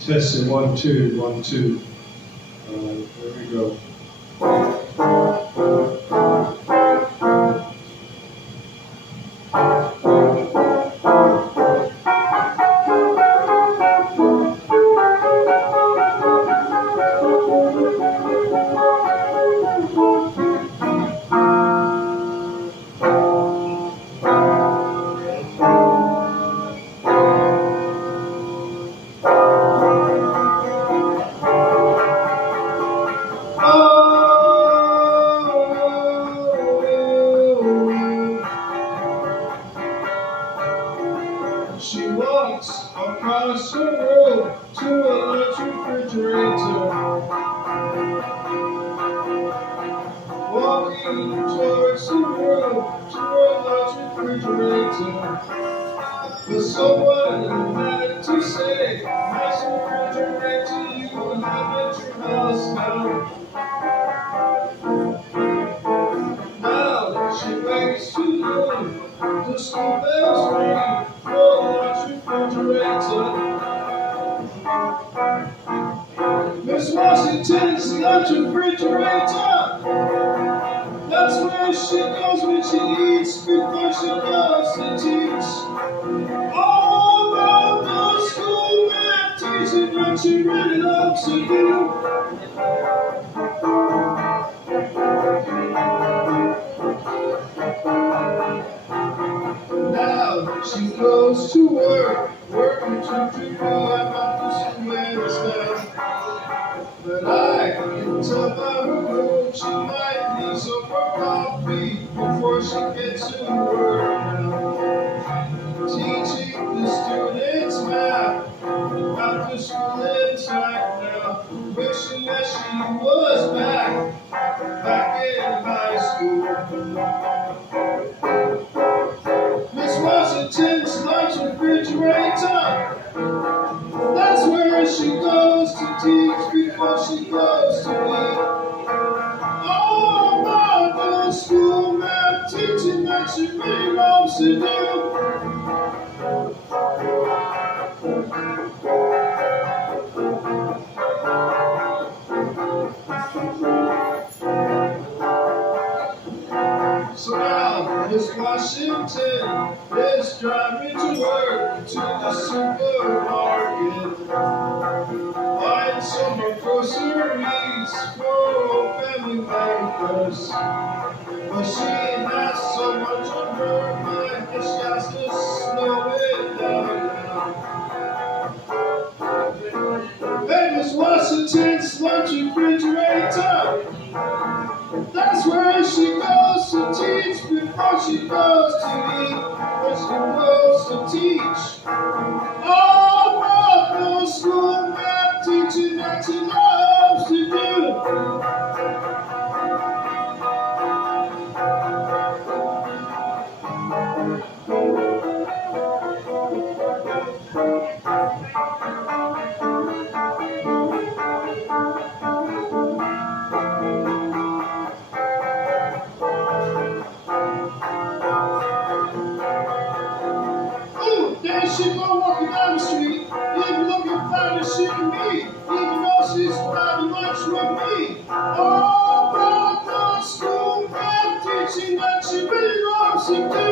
Testing 1, 2, 1, 2. There we go. She walks across the road to a large refrigerator, walking towards the road to a large refrigerator. But someone had to say, nice refrigerator, you have at your house now. Now she wakes to noon, the school bells ring for a large refrigerator. Ms. Washington's large refrigerator. That's where she goes when she eats before she goes to teach. All about the school math teaching what she really loves to do. Now she goes to work, working to do about the school math stuff. But I can tell by her mood she might need some more coffee before she gets to work now. Teaching the students math after school is right now. Wishing that she was back in high school. Ms. Washington's large refrigerator. That's where she goes to teach before she goes to eat. All about the school math teaching that she really loves to do. So now, Ms. Washington is driving to work to the supermarket. Buying some more groceries for family members. But she has so much on her mind that she has to slow it down now. Hey, Ms. Washington's lunch refrigerator. That's where she goes to teach before she goes to eat. Where she goes to teach. All about the school math teaching that she loves to do. There she go walking down the street, even looking fine as she can be, even though she's having lunch with me. All about the school math teaching that she really loves to do.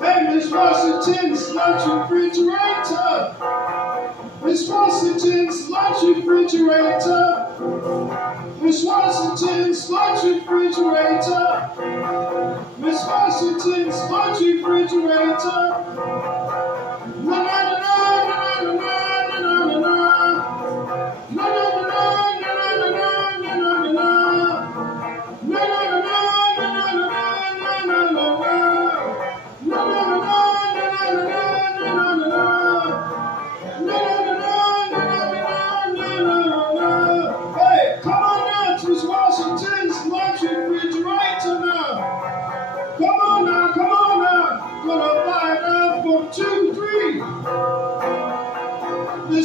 Ms. Washington's lunch refrigerator. Ms. Washington's lunch refrigerator. Ms. Washington's lunch refrigerator. Ms. Washington's lunch refrigerator. Na na na na na na na na na. Na na na na na na na na na. Na na na na na na na na. Na na na na na na na na na.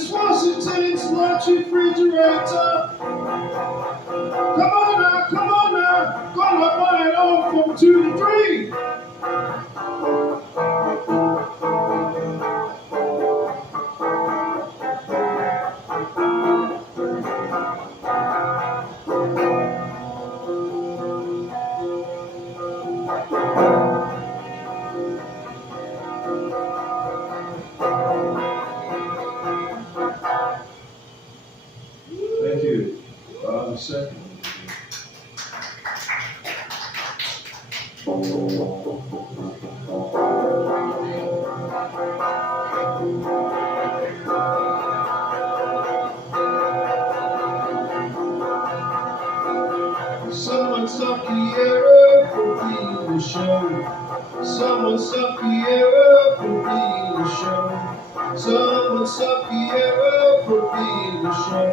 Ms Washington's lunch refrigerator. Come on now, gonna buy it all from 2 to 3. Thank you. The second. Someone stop Kearia for being the show. Someone stop Kearia for being the show. Someone stop Kearia for being the show.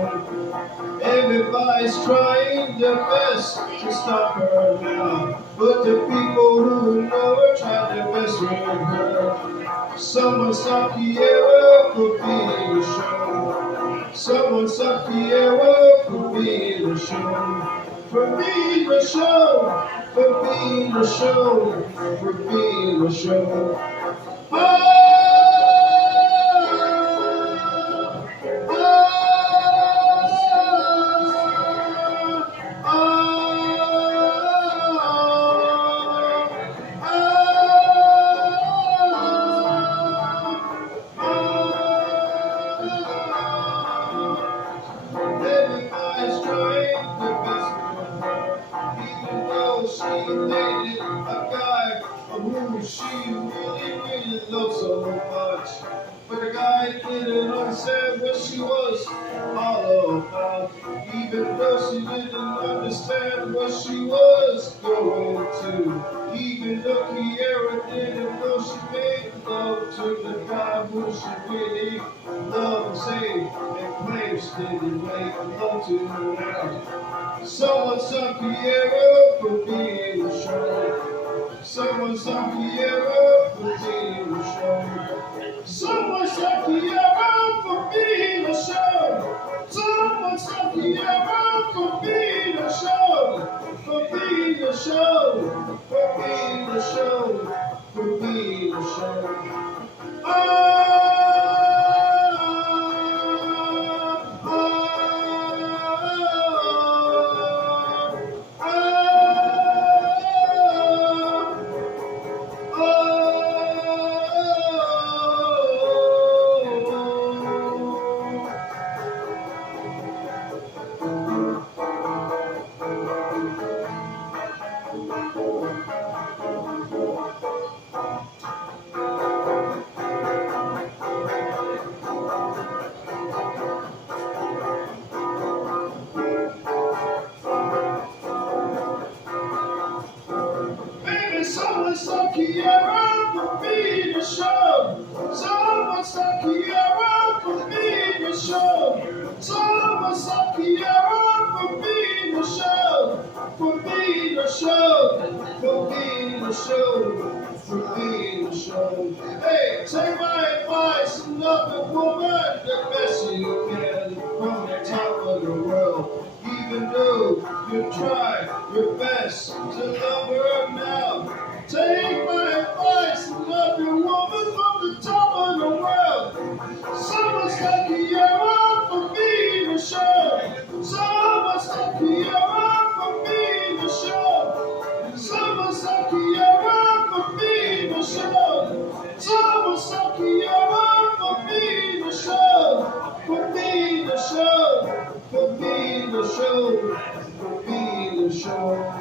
Everybody's trying their best to stop her now, but the people who know her try their best with her. Someone stop Kearia for being the show. Someone stop Kearia for being the show. For being the show, for being the show, for being the show. Everybody's trying their best. Even though she dated a guy who she really loved so much. But the guy didn't understand what she was all about. Even though she didn't understand what she was going to. Even though Kearia didn't know she made love to the guy who she really loved, say, and claims she didn't make love to now. Someone stop Kearia for being the show. Someone stop Kearia for being the show. Someone stop Kearia for being the show. Someone stop Kearia for being the show. For being the show. For being the show. For being the show. Someone stop Kearia for being the show. Someone stop Kearia for being the show. Someone stop Kearia for being the show. For being the show. For being the show. For being the show. Hey, take my advice and love the woman the best you can from the top of the world. Even though you try your best to love her now. Take my advice and love your woman from the top of the world. Someone stop Kearia for being the show. Someone stop Kearia for being the show. Someone stop Kearia for being the show. Someone stop Kearia for being the show. For being the show. For being the show. For being the show.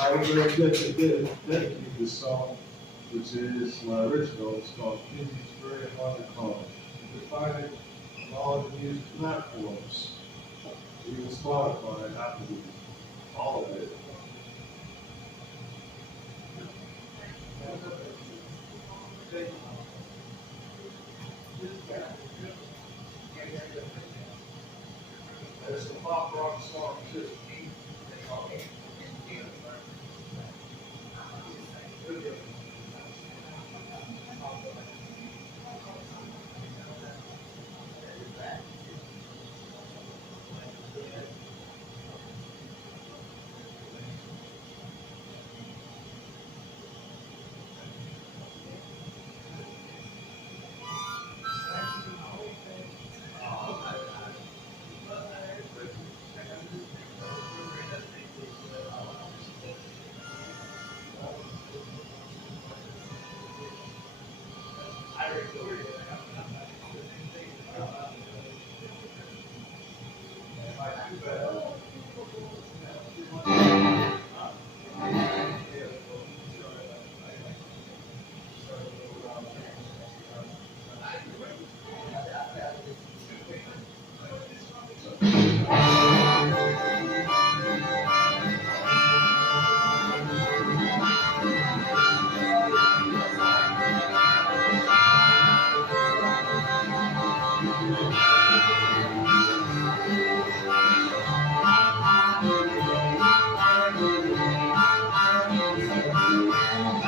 I was going to dedicate this song which is my original. It's called Kizzies Gray Honda Car. You can find it on all the music platforms, even Spotify, Apple, all of it. There's some pop rock song too.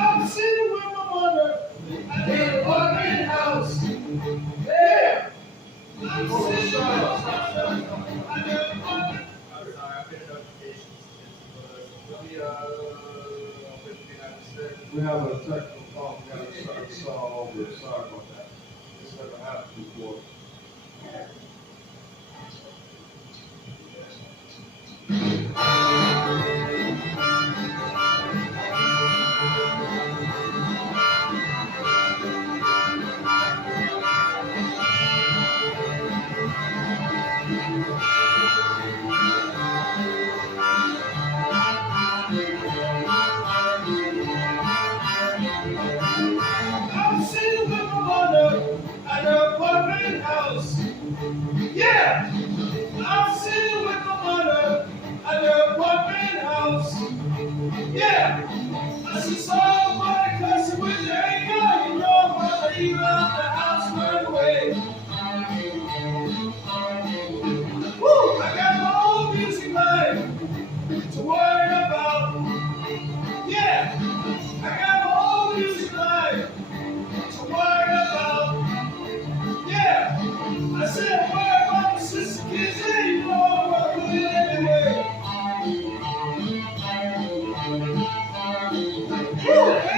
I'm sitting with my mother in an apartment house. Yeah. I'm sitting with my mother in an apartment. I'm sorry, I've been notifications. We have a technical problem. We got to start this all over. Sorry about that. This never happened before. I'm sitting with my mother at her apartment house. Yeah, I'm sitting with my mother at her apartment house. Yeah, I see somebody cussing with their anger. You know what? Leave out the house right away. Woo! I got my own music life to worry about. Yeah, I got my own music life to worry about. Yeah, I said, worry about my sister Kizzie, you know what I'm doing anyway. Woo!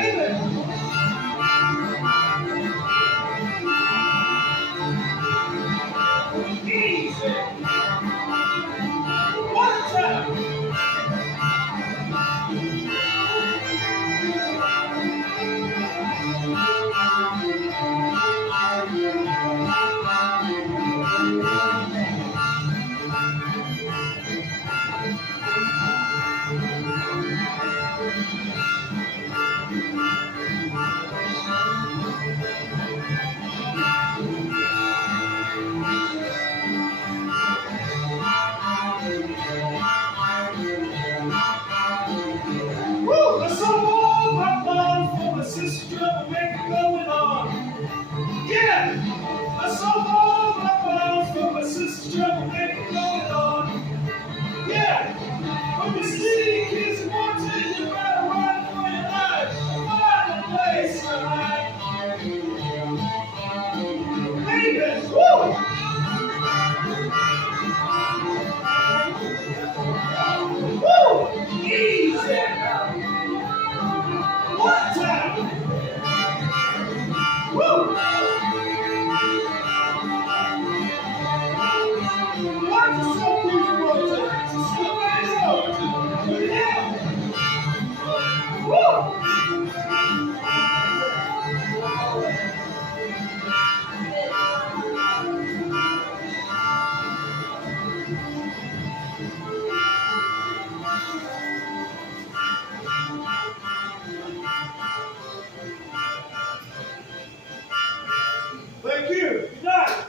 Thank you. Good night.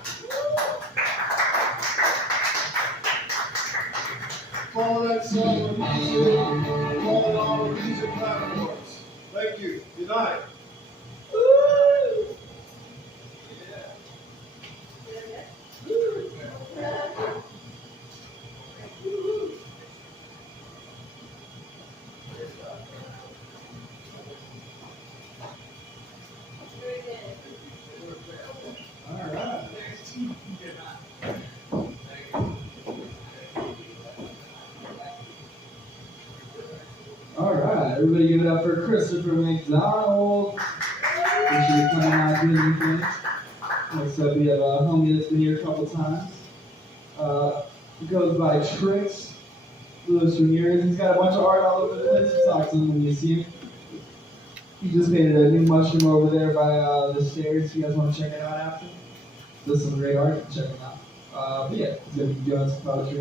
Follow that song on YouTube. Follow it on the music platforms. Thank you. Good night. All right, everybody give it up for Christopher McDonald. Appreciate you coming out doing anything. Next up, we have a homie that's been here a couple times. He goes by Tricks. Louis Ramirez. He's got a bunch of art all over the place. You talk to him when you see him. He just painted a new mushroom over there by the stairs. If you guys want to check it out after. Does some great art. Check him out. But yeah, he's going to be doing some poetry.